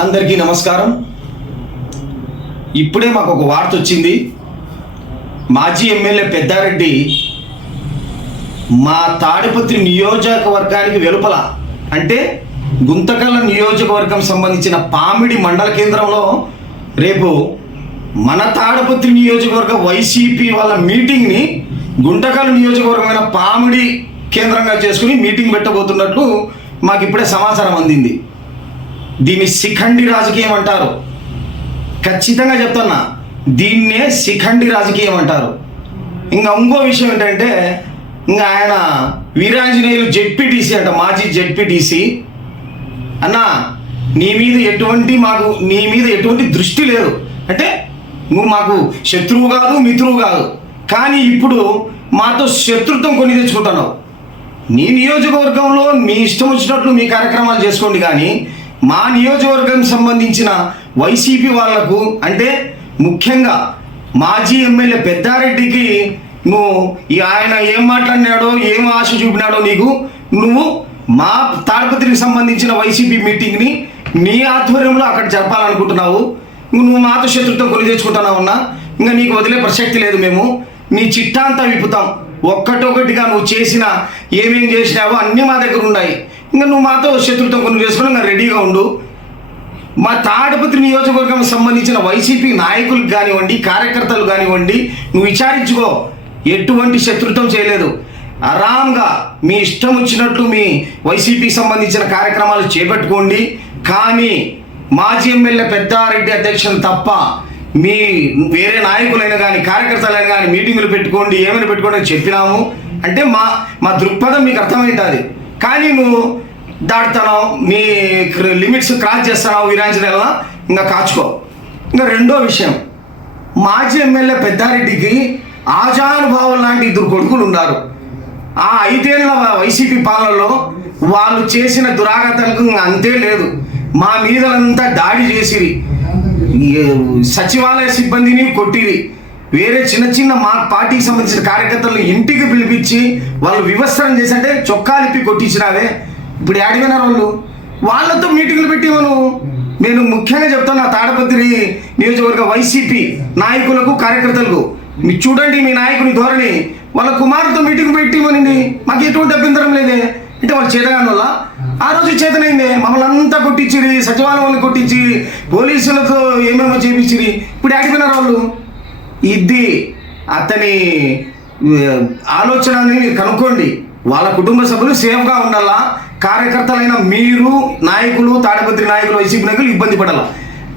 అందరికీ నమస్కారం. ఇప్పుడే మాకు ఒక వార్త వచ్చింది. మాజీ ఎమ్మెల్యే పెద్దారెడ్డి మా తాడిపత్రి నియోజకవర్గానికి వెలుపల అంటే గుంతకల్ల నియోజకవర్గం సంబంధించిన పామిడి మండల కేంద్రంలో రేపు మన తాడపత్రి నియోజకవర్గ వైసీపీ వాళ్ళ మీటింగ్ని గుంటకల్ నియోజకవర్గమైన పామిడి కేంద్రంగా చేసుకుని మీటింగ్ పెట్టబోతున్నట్లు మాకు ఇప్పుడే సమాచారం అందింది. దీన్ని శిఖండి రాజకీయం అంటారు. ఖచ్చితంగా చెప్తున్నా దీన్నే శిఖండి రాజకీయం అంటారు. ఇంకా ఇంకో విషయం ఏంటంటే ఇంకా ఆయన వీరాంజనేయులు జెడ్పీటీసీ అంట మాజీ జెడ్పీటీసీ. అన్నా నీ మీద ఎటువంటి మాకు నీ మీద ఎటువంటి దృష్టి లేదు. అంటే నువ్వు మాకు శత్రువు కాదు మిత్రువు కాదు. కానీ ఇప్పుడు మాతో శత్రుత్వం కొని తెచ్చుకుంటున్నావు. నీ నియోజకవర్గంలో మీ ఇష్టం వచ్చినట్లు మీ కార్యక్రమాలు చేసుకోండి కానీ మా నియోజకవర్గం సంబంధించిన వైసీపీ వాళ్ళకు అంటే ముఖ్యంగా మాజీ ఎమ్మెల్యే పెద్దారెడ్డికి నువ్వు ఈ ఆయన ఏం మాట్లాడినాడో ఏం ఆశ చూపినాడో నీకు నువ్వు మా తాడపత్రికి సంబంధించిన వైసీపీ మీటింగ్ని నీ ఆధ్వర్యంలో అక్కడ జరపాలనుకుంటున్నావు. నువ్వు మాతో శత్రుత్వం కొని తెచ్చుకుంటున్నావు ఉన్నా ఇంకా నీకు వదిలే ప్రసక్తి లేదు మేము. నీ చిట్టా అంతా విప్పుతాం. ఒక్కటొకటిగా నువ్వు చేసిన ఏమేం చేసినావో అన్నీ మా దగ్గర ఉన్నాయి. ఇంకా నువ్వు మాతో శత్రుత్వం కొన్ని చేసుకుని ఇంకా రెడీగా ఉండు. మా తాడపత్రి నియోజకవర్గం సంబంధించిన వైసీపీ నాయకులకు కానివ్వండి కార్యకర్తలు కానివ్వండి నువ్వు విచారించుకో. ఎటువంటి శత్రుత్వం చేయలేదు. ఆరాంగా మీ ఇష్టం వచ్చినట్లు మీ వైసీపీకి సంబంధించిన కార్యక్రమాలు చేపట్టుకోండి. కానీ మాజీ ఎమ్మెల్యే పెద్దారెడ్డి అధ్యక్షులు తప్ప మీ వేరే నాయకులైనా కానీ కార్యకర్తలైనా కానీ మీటింగులు పెట్టుకోండి ఏమైనా పెట్టుకోండి అని చెప్పినాము. అంటే మా మా దృక్పథం మీకు అర్థమవుతుంది. కానీ నువ్వు దాటుతున్నావు మీ లిమిట్స్ క్రాస్ చేస్తున్నావు వీరాంజనేల ఇంకా కాచుకో. ఇంకా రెండో విషయం మాజీ ఎమ్మెల్యే పెద్దారెడ్డికి ఆజానుభావం లాంటి ఇద్దరు కొడుకులు ఉన్నారు. ఆ ఐదేళ్ళ వైసీపీ పాలనలో వాళ్ళు చేసిన దురాగతాలకు ఇంకా అంతే లేదు. మా మీదలంతా దాడి చేసిరి. సచివాలయ సిబ్బందిని కొట్టిరి. వేరే చిన్న చిన్న మా పార్టీకి సంబంధించిన కార్యకర్తలను ఇంటికి పిలిపించి వాళ్ళు వివస్త్రం చేసి అంటే చొక్కాలిప్పి కొట్టించినావే. ఇప్పుడు ఏడిపోయినారు వాళ్ళు? వాళ్ళతో మీటింగ్లు పెట్టి మనం నేను ముఖ్యంగా చెప్తాను నా తాడపత్రి నియోజకవర్గ వైసీపీ నాయకులకు కార్యకర్తలకు. మీరు చూడండి మీ నాయకుని ధోరణి. వాళ్ళ కుమారుతో మీటింగ్ పెట్టిమని మాకు ఎటువంటి అభ్యంతరం లేదే. అంటే వాళ్ళు చేతగాని వల్ల ఆ రోజు చేతనైంది. మమ్మల్ని అంతా కొట్టించిరి సచివాలయాన్ని కొట్టించి పోలీసులతో ఏమేమో చేపించిరి ఇప్పుడు ఆడిపోయినారు వాళ్ళు? ఇది అతని ఆలోచన ఆలోచనని మీరు కనుక్కోండి. వాళ్ళ కుటుంబ సభ్యులు సేఫ్గా ఉండాలా? కార్యకర్తలైన మీరు నాయకులు తాడిపత్రి నాయకులు వైసీపీ నాయకులు ఇబ్బంది పడాల?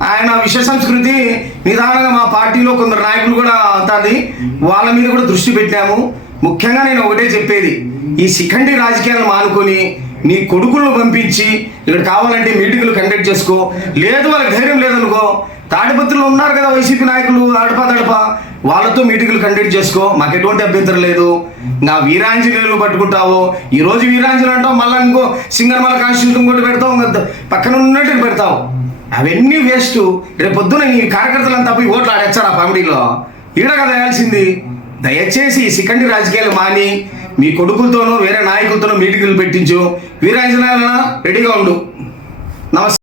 ఆయన విశ్వ సంస్కృతి నిదానంగా మా పార్టీలో కొందరు నాయకులు కూడా అవుతుంది వాళ్ళ మీద కూడా దృష్టి పెట్టాము. ముఖ్యంగా నేను ఒకటే చెప్పేది. ఈ శిఖండి రాజకీయాలను మానుకొని నీ కొడుకులను పంపించి ఇక్కడ కావాలంటే మీటింగ్లు కండక్ట్ చేసుకో. లేదు వాళ్ళకి ధైర్యం లేదనుకో తాడిపత్రులు ఉన్నారు కదా వైసీపీ నాయకులు తడప తడప. వాళ్ళతో మీటింగులు కండక్ట్ చేసుకో మాకు ఎటువంటి అభ్యంతరం లేదు. నా వీరాంజనేయులు పట్టుకుంటావు ఈ రోజు వీరాంజనేయులు అంటావు మళ్ళీ ఇంకో సింగర్మల కాన్స్టిట్యూషన్ ఇంకోటి పెడతావు పక్కన ఉన్నట్టు పెడతావు. అవన్నీ వేస్ట్. రేపు పొద్దున కార్యకర్తలు కార్యకర్తలంతా పోయి ఓట్లు ఆడేచ్చారు ఆ కామెడీలో? ఈడ కదా వేయాల్సింది. దయచేసి సికండి రాజకీయాలు మాని మీ కొడుకులతోనూ వేరే నాయకులతోనూ మీటింగులు పెట్టించు. వీరాంజనేయులన రెడీగా ఉండు. నమస్తే.